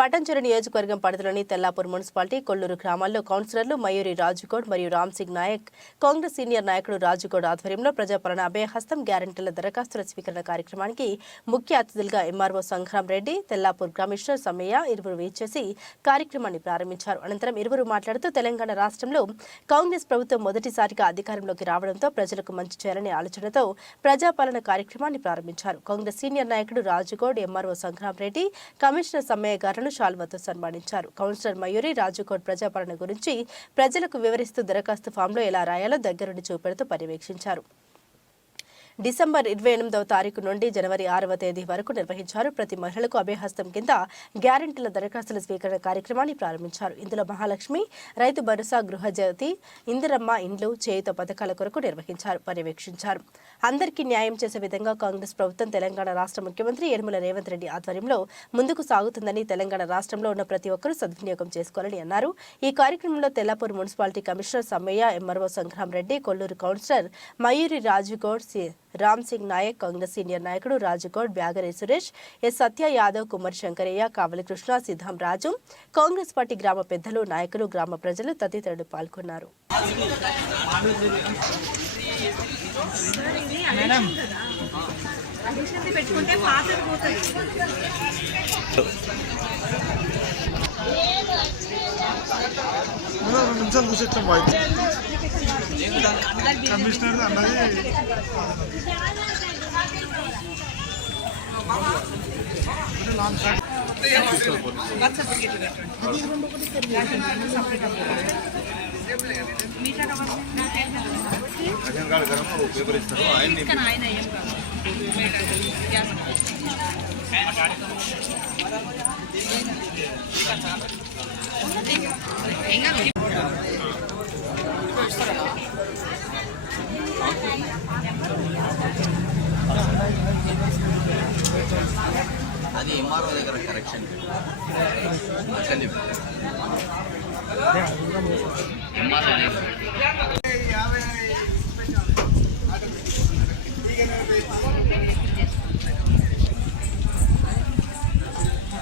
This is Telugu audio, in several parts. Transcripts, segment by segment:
పటంచెరు నియోజకవర్గం పరిధిలోని తెల్లాపూర్ మున్సిపాలిటీ కొల్లూరు గ్రామాల్లో కౌన్సిలర్లు మయూరి రాజుగౌడ్ మరియు రామ్ సింగ్ నాయక్ కాంగ్రెస్ సీనియర్ నాయకుడు రాజుగౌడ్ ఆధ్వర్యంలో ప్రజాపాలన అభయహస్తం గ్యారంటీల దరఖాస్తుల స్వీకరణ కార్యక్రమానికి ముఖ్య అతిథులుగా ఎంఆర్ఓ సంగ్రాం రెడ్డి తెల్లాపూర్ కమిషనర్ సమ్మయ్య ఇరువురు వేచేసి కార్యక్రమాన్ని ప్రారంభించారు. అనంతరం ఇరువురు మాట్లాడుతూ తెలంగాణ రాష్ట్రంలో కాంగ్రెస్ ప్రభుత్వం మొదటిసారిగా అధికారంలోకి రావడంతో ప్రజలకు మంచి చేయాలనే ఆలోచనతో ప్రజాపాలన కార్యక్రమాన్ని ప్రారంభించారు. కాంగ్రెస్ సీనియర్ నాయకుడు రాజుగౌడ్ ఎంఆర్ఓ సంగ్రాం రెడ్డి కమిషనర్ సమ్మయ్య గారులను షాల్వతో సన్మానించారు. కౌన్సిలర్ మయూరి రాజకోట్ ప్రజాపాలన గురించి ప్రజలకు వివరిస్తూ దరఖాస్తు ఫామ్లో ఎలా రాయాలో దగ్గరుండి చూపెడుతూ పర్యవేక్షించారు. డిసెంబర్ ఇరవై ఎనిమిదవ తారీఖు నుండి జనవరి ఆరవ తేదీ వరకు నిర్వహించారు. ప్రతి మహిళలకు అభయహస్తం కింద గ్యారెంటీల దరఖాస్తుల స్వీకరణ కార్యక్రమాన్ని ప్రారంభించారు. ఇందులో మహాలక్ష్మి రైతు భరోసా గృహజ్యోతి ఇందిరమ్మ ఇండ్లు చేయుత పథకాల కొరకు నిర్వహించారు పర్యవేక్షించారు. అందరికీ న్యాయం చేసే విధంగా కాంగ్రెస్ ప్రభుత్వం తెలంగాణ రాష్ట్ర ముఖ్యమంత్రి యనమల రేవంత్ రెడ్డి ఆధ్వర్యంలో ముందుకు సాగుతుందని తెలంగాణ రాష్ట్రంలో ఉన్న ప్రతి ఒక్కరూ సద్వినియోగం చేసుకోవాలని అన్నారు. ఈ కార్యక్రమంలో Tellapur municipality commissioner Sammaiah MRO Sangram Reddy Kolluru councillor Mayuri Rajugoud C Ram Singh Nayak Congress senior నాయకుడు రాజుగౌడ్ బ్యాగరే సురేష్ ఎస్ సత్య యాదవ్ కుమార్ శంకరయ్య కావలి కృష్ణ సిద్ధం రాజు కాంగ్రెస్ పార్టీ గ్రామ పెద్దలు నాయకులు గ్రామ ప్రజలు తదితరులు పాల్గొన్నారు. రెండు నిమిషాలు కమిషనర్ అన్నది. లాంగ్ షాట్ బర్త్ సర్టిఫికేట్ పెట్టండి మీటర్ ఆయన ఏం కాదు గ్యాస్ ఏం కాదు. అది ఎంఆర్ఓ దగ్గర కరెక్షన్ అట్లనే ఎంఆర్ఓ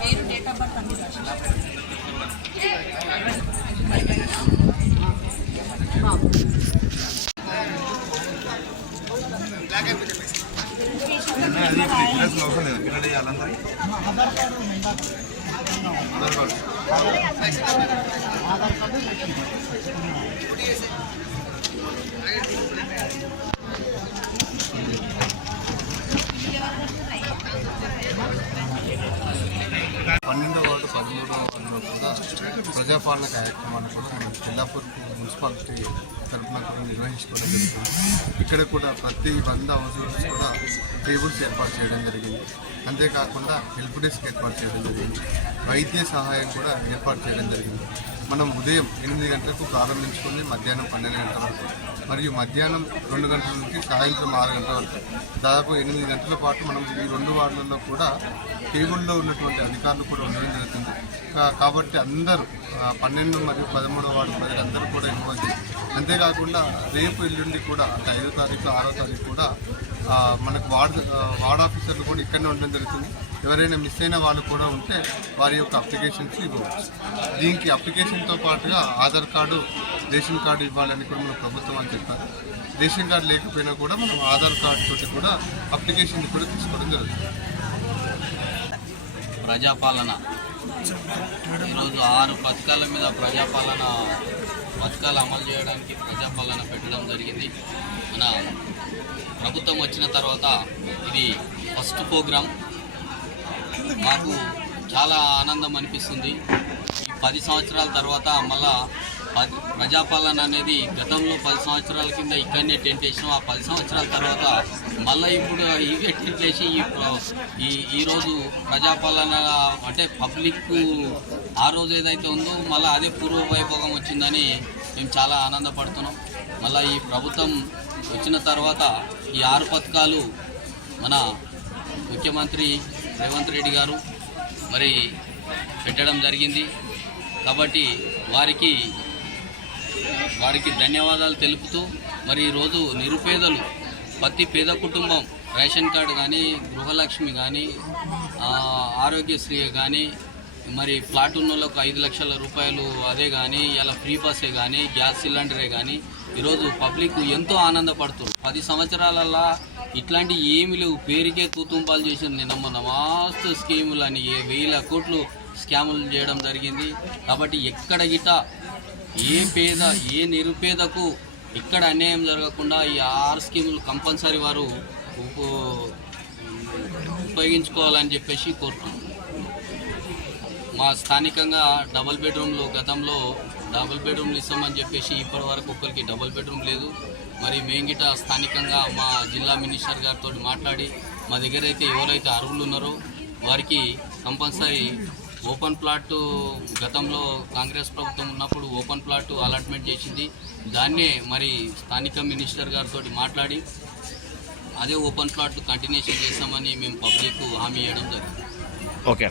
పేరు డేట్ ఆఫ్ బర్త్ అన్ని ఆధార్ కార్డు. పదమూడు వార్డు కూడా ప్రజాపాలన కార్యక్రమాన్ని కూడా మనం జిల్లాపూర్ మున్సిపాలిటీ తరఫున కూడా నిర్వహించుకోవడం జరుగుతుంది ఇక్కడ కూడా ప్రతి వంద హౌసెస్ కూడా టేబుల్స్ ఏర్పాటు చేయడం జరిగింది. అంతేకాకుండా హెల్ప్ డెస్క్ ఏర్పాటు చేయడం జరిగింది. వైద్య సహాయం కూడా ఏర్పాటు చేయడం జరిగింది. మనం ఉదయం ఎనిమిది గంటలకు ప్రారంభించుకొని మధ్యాహ్నం పన్నెండు గంటల వరకు మరియు మధ్యాహ్నం రెండు గంటల నుంచి సాయంత్రం ఆరు గంటల వరకు. దాదాపు ఎనిమిది గంటల పాటు మనం ఈ రెండు వార్డులలో కూడా టేబుల్లో ఉన్నటువంటి అధికారులు కూడా ఉండడం జరుగుతుంది. కాబట్టి అందరూ పన్నెండు మరియు పదమూడవ వార్డు ప్రజలందరూ కూడా ఇవ్వండి అంతేకాకుండా రేపు ఎల్లుండి కూడా అంటే ఐదో తారీఖు ఆరో తారీఖు కూడా మనకు వార్డ్ వార్డ్ ఆఫీసర్లు కూడా ఇక్కడనే ఉండడం జరుగుతుంది. ఎవరైనా మిస్ అయిన వాళ్ళు కూడా ఉంటే వారి యొక్క అప్లికేషన్స్ ఇవ్వచ్చు దీనికి అప్లికేషన్తో పాటుగా ఆధార్ కార్డు రేషన్ కార్డు ఇవ్వాలని కూడా మన ప్రభుత్వం అని చెప్పారు. రేషన్ కార్డు లేకపోయినా కూడా మనం ఆధార్ కార్డు తోటి కూడా అప్లికేషన్ కూడా తీసుకోవడం జరుగుతుంది. ప్రజాపాలన. ఈరోజు ఆరు పథకాల మీద ప్రజాపాలన పథకాలు అమలు చేయడానికి ప్రజాపాలన పెట్టడం జరిగింది. మన ప్రభుత్వం వచ్చిన తర్వాత ఇది ఫస్ట్ ప్రోగ్రాం మాకు చాలా ఆనందం అనిపిస్తుంది. ఈ పది సంవత్సరాల తర్వాత మళ్ళా ప్రజాపాలన అనేది గతంలో పది సంవత్సరాల కింద ఇక్కడనే టెంట్ వేసినాం. ఆ పది సంవత్సరాల తర్వాత మళ్ళీ ఇప్పుడు ఇవే టెంట్ వేసి ఈ ఈ ఈరోజు ప్రజాపాలన అంటే పబ్లిక్ ఆ రోజు ఏదైతే ఉందో మళ్ళీ అదే పూర్వ వైభోగం వచ్చిందని మేము చాలా ఆనందపడుతున్నాం. మళ్ళీ ఈ ప్రభుత్వం వచ్చిన తర్వాత ఈ ఆరు పథకాలు మన ముఖ్యమంత్రి రేవంత్ రెడ్డి గారు మరి పెట్టడం జరిగింది. కాబట్టి వారికి వారికి ధన్యవాదాలు తెలుపుతూ మరి ఈరోజు నిరుపేదలు ప్రతి పేద కుటుంబం రేషన్ కార్డు కానీ గృహలక్ష్మి కానీ ఆరోగ్యశ్రీ కానీ మరి ఫ్లాట్ ఉన్న వాళ్ళకు ఐదు లక్షల రూపాయలు అదే కానీ ఇలా ఫ్రీ బస్సే కానీ గ్యాస్ సిలిండరే కానీ ఈరోజు పబ్లిక్ ఎంతో ఆనందపడుతుంది పది సంవత్సరాలల్లా ఇట్లాంటి ఏమి లేవు. పేరుకే తూతుంపాలు చేసిన నిన్న మొన్న మస్తు స్కీములు అని ఏ వేల కోట్లు స్కాములు చేయడం జరిగింది. కాబట్టి ఎక్కడ గిట ఏ పేద ఏ నిరుపేదకు ఇక్కడ అన్యాయం జరగకుండా ఈ ఆరు స్కీములు కంపల్సరీ వారు ఉపయోగించుకోవాలని చెప్పేసి కోరుతున్నాం. మా స్థానికంగా డబుల్ బెడ్రూమ్లు గతంలో డబుల్ బెడ్రూమ్లు ఇస్తామని చెప్పేసి ఇప్పటి వరకు ఒక్కరికి డబుల్ బెడ్రూమ్ లేదు. మరి మేంగిట స్థానికంగా మా జిల్లా మినిస్టర్ గారితో మాట్లాడి మా దగ్గర అయితే ఎవరైతే అర్హులు ఉన్నారో వారికి కంపల్సరీ ఓపెన్ ప్లాట్ గతంలో కాంగ్రెస్ ప్రభుత్వం ఉన్నప్పుడు ఓపెన్ ప్లాట్ అలాట్మెంట్ చేసింది. దాన్నే మరి స్థానిక మినిస్టర్ గారితో మాట్లాడి అదే ఓపెన్ ప్లాట్ కంటిన్యూషన్ చేస్తామని మేము పబ్లిక్ హామీ ఇవ్వడం జరిగింది. ఓకే.